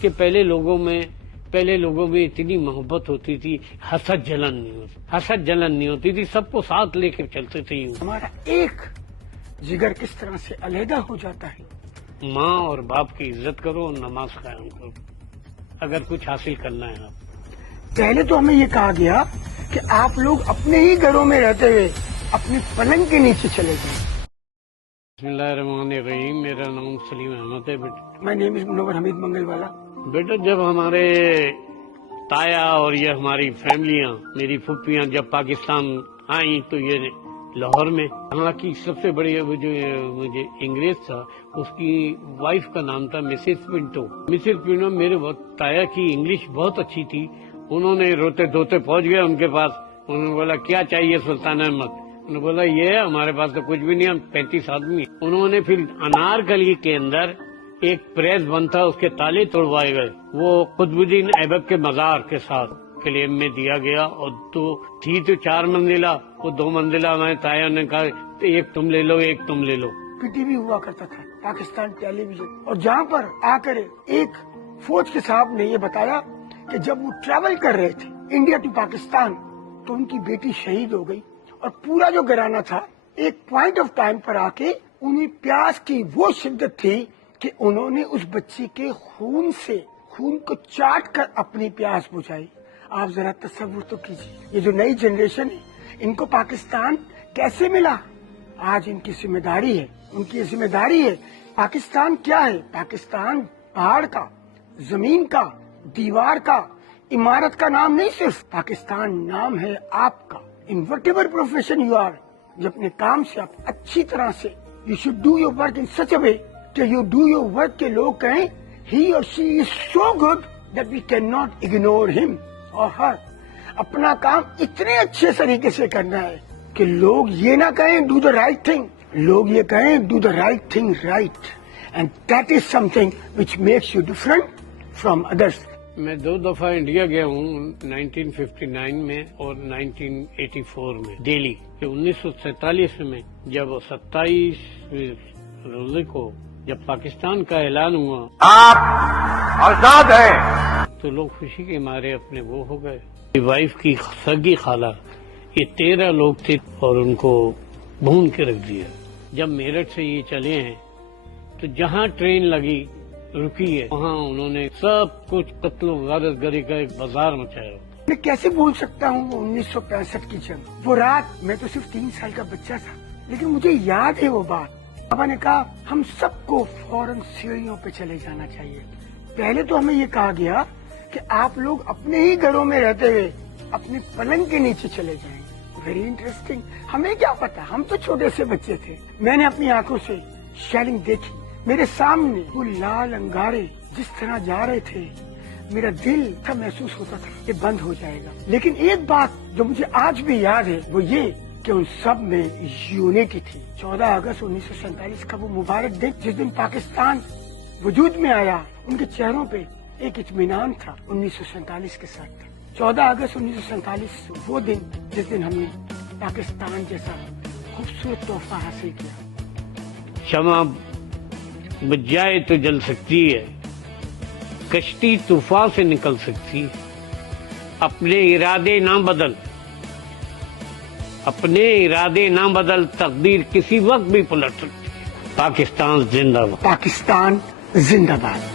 کہ پہلے لوگوں میں اتنی محبت ہوتی تھی، حسد جلن نہیں ہوتی تھی، سب کو ساتھ لے کر چلتے تھے. ہمارا ایک جگر کس طرح سے علیحدہ ہو جاتا ہے. ماں اور باپ کی عزت کرو اور نماز قائم کرو اگر کچھ حاصل کرنا ہے. آپ پہلے تو ہمیں یہ کہا گیا کہ آپ لوگ اپنے ہی گھروں میں رہتے ہوئے اپنی پلنگ کے نیچے چلے جائیں. بسم اللہ الرحمن الرحیم. میرا نام سلیم احمد ہے. مائی نیم از منور حمید منگل والا. بیٹا جب ہمارے تایا اور یہ ہماری فیملیاں، میری پھپھیاں جب پاکستان آئیں تو یہ لاہور میں وہاں کی سب سے بڑی جو مجھے انگریز تھا اس کی وائف کا نام تھا مسز پنٹو. میرے تایا کی انگلش بہت اچھی تھی. انہوں نے روتے دھوتے پہنچ گئے ان کے پاس. انہوں نے بولا کیا چاہیے سلطان احمد؟ انہوں نے بولا یہ ہمارے پاس تو کچھ بھی نہیں، ہم 35 آدمی. انہوں نے پھر انارکلی کے اندر ایک پریس بند تھا، اس کے تالے توڑوائے گئے. وہ قطب الدین ایبک کے مزار کے ساتھ کلیم میں دیا گیا. اور تو 4 منزلہ، وہ 2 منزلہ ہمارے تایا نے کہا ایک تم لے لو ایک تم لے لو. پی ٹی وی ہوا کرتا تھا، پاکستان ٹیلی ویژن، اور جہاں پر آ کر ایک فوج کے صاحب نے یہ بتایا کہ جب وہ ٹریول کر رہے تھے انڈیا ٹو پاکستان تو ان کی بیٹی شہید ہو گئی. اور پورا جو گھرانہ تھا ایک پوائنٹ آف ٹائم پر آ کے انہیں پیاس کی وہ شدت تھی کہ انہوں نے اس بچی کے خون کو چاٹ کر اپنی پیاس بجھائی. آپ ذرا تصور تو کیجیے، یہ جو نئی جنریشن ہے ان کو پاکستان کیسے ملا؟ آج ان کی ذمہ داری ہے، ان کی ذمہ داری ہے. پاکستان کیا ہے؟ پاکستان پہاڑ کا، زمین کا، دیوار کا، عمارت کا نام نہیں. صرف پاکستان نام ہے آپ کا. In whatever profession you are, جب اپنے کام سے آپ اچھی طرح سے you should do your work in such a way کہ یو ڈو یور ورک کے لوگ کہیں ہی اور she is so good that we cannot ignore him or ہر. اپنا کام اتنے اچھے طریقے سے کرنا ہے کہ لوگ یہ نہ کہیں ڈو دا رائٹ تھنگ، لوگ یہ کہیں do the right thing right. And that is some thing which makes you different from others. میں 2 دفعہ انڈیا گیا ہوں، 1959 میں اور 1984 میں دہلی. 1947 میں جب 27 روزے کو جب پاکستان کا اعلان ہوا آپ آزاد ہیں تو لوگ خوشی کے مارے اپنے وہ ہو گئے. وائف کی سگی خالہ، یہ 13 لوگ تھے اور ان کو بھون کے رکھ دیا. جب میرٹھ سے یہ چلے ہیں تو جہاں ٹرین لگی رکی ہے وہاں انہوں نے سب کچھ قتل و غارت گری کا ایک بازار مچایا. میں کیسے بھول سکتا ہوں 1965 کی جنگ، وہ رات. میں تو صرف 3 سال کا بچہ تھا لیکن مجھے یاد ہے وہ بات. بابا نے کہا ہم سب کو فوراً سیڑھیوں پہ چلے جانا چاہیے. پہلے تو ہمیں یہ کہا گیا کہ آپ لوگ اپنے ہی گھروں میں رہتے ہوئے اپنے پلنگ کے نیچے چلے جائیں. Very interesting. ہمیں کیا پتا، ہم تو چھوٹے سے بچے تھے. میں نے اپنی آنکھوں سے شیلنگ دیکھی. میرے سامنے وہ لال انگارے جس طرح جا رہے تھے، میرا دل تھا محسوس ہوتا تھا کہ بند ہو جائے گا. لیکن ایک بات جو مجھے آج بھی یاد ہے وہ یہ کہ ان سب میں یونٹی تھی. 14 اگست 1947 کا وہ مبارک دن جس دن پاکستان وجود میں آیا، ان کے چہروں پہ ایک اطمینان تھا 1947 کے ساتھ. 14 اگست 1947 وہ دن جس دن ہم نے پاکستان جیسا خوبصورت تحفہ حاصل کیا. شمع بجھ جائے تو جل سکتی ہے، کشتی طوفان سے نکل سکتی ہے. اپنے ارادے نہ بدل، تقدیر کسی وقت بھی پلٹ سکتی ہے. پاکستان زندہ باد. پاکستان زندہ باد.